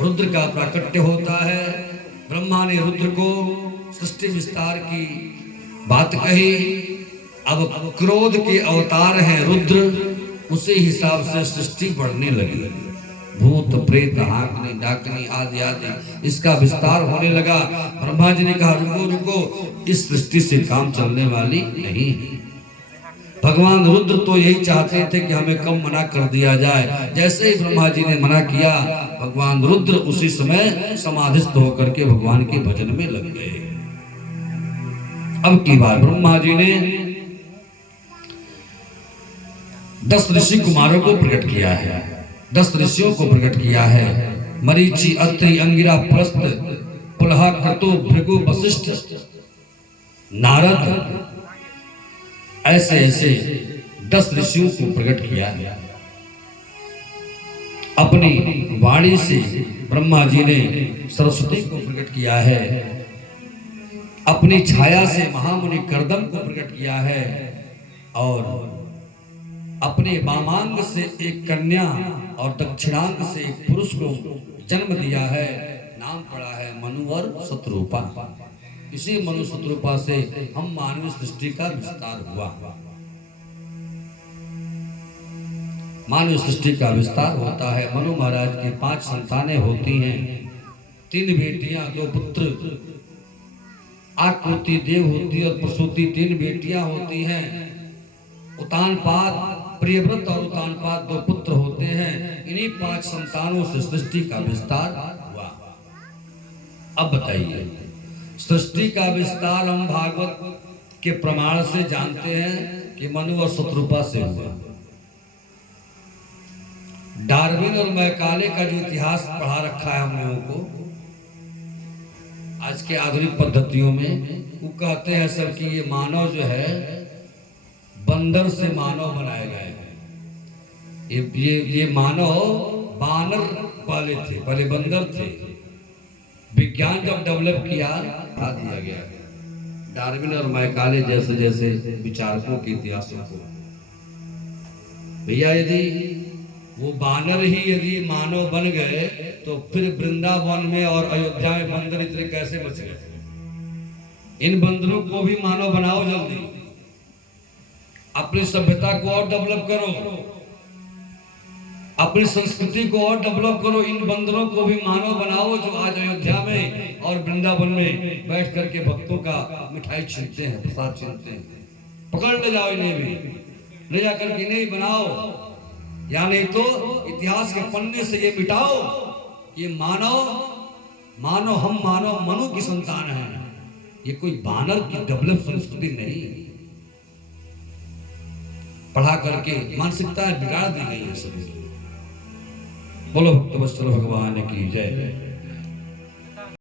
रुद्र का प्राकट्य होता है। ब्रह्मा ने रुद्र को सृष्टि विस्तार की बात कही। अब क्रोध के अवतार हैं रुद्र, उसी हिसाब से सृष्टि बढ़ने लगी। भूत प्रेत हाकनी डाकनी आदि आदि इसका विस्तार होने लगा। ब्रह्मा जी ने कहा रुको रुको, इस सृष्टि से काम चलने वाली नहीं। भगवान रुद्र तो यही चाहते थे कि हमें कम मना कर दिया जाए। जैसे ही ब्रह्मा जी ने मना किया, भगवान रुद्र उसी समय समाधिस्थ होकर के भगवान के भजन में लग गए। अब की बात, ब्रह्मा जी ने 10 ऋषि कुमारों को प्रकट किया है, 10 ऋषियों को प्रकट किया है। मरीचि, अत्रि, अंगिरा, पुलस्त, पुलहा, क्रतु, भृगु, वशिष्ठ, नारद, ऐसे ऐसे 10 ऋषियों को प्रकट किया है। अपनी वाणी से ब्रह्मा जी ने सरस्वती को प्रकट किया है। अपनी छाया से महामुनि कर्दम को प्रकट किया है। और अपने वामांग से एक कन्या और दक्षिणांग से एक पुरुष को जन्म दिया है। नाम पड़ा है मनु और शत्रुपा। इसी मनु शत्रुपा से हम मानव सृष्टि का विस्तार हुआ। मानव सृष्टि का विस्तार होता है। मनु महाराज की 5 संतानें होती हैं, 3 बेटियां 2 पुत्र। आकृति देव होती है और प्रसूति 3 बेटियां होती हैं। उतानपाद, प्रियव्रत और उतानपाद 2 पुत्र होते हैं। इन्हीं 5 संतानों से सृष्टि का विस्तार हुआ। अब बताइए, सृष्टि का विस्तार हम भागवत के प्रमाण से जानते हैं कि मनु और शत्रुपा से हुआ। डार्विन और मैकाले का जो इतिहास पढ़ा रखा है हम लोगों को आज के आधुनिक पद्धतियों में, वो कहते हैं सर कि ये मानव जो है बंदर से मानव बनाए गए हैं। ये मानव बानर वाले थे, पहले बंदर थे। विज्ञान जब डेवलप किया आ दिया गया डार्विन और मैकाले जैसे जैसे विचारकों के इतिहासों को। भैया यदि वो बानर ही यदि मानव बन गए तो फिर वृंदावन में और अयोध्या में बंदर इतने कैसे बच गए? इन बंदरों को भी मानव बनाओ जल्दी, अपनी सभ्यता को और डेवलप करो, अपनी संस्कृति को और डेवलप करो। इन बंदरों को भी मानव बनाओ जो आज अयोध्या में और वृंदावन में बैठ करके भक्तों का मिठाई छीनते हैं, प्रसाद छीनते हैं। पकड़ ले जाओ इन्हें भी, ले जाकर के इन्हें बनाओ। या नहीं तो इतिहास के पन्ने से ये मिटाओ, ये मानव हम मानव मनु की संतान हैं। ये कोई बानर की डेवलप संस्कृति नहीं। पढ़ा करके मानसिकता बिगाड़ दी गई है सभी। बोलो भक्त वत्सल भगवान की जय।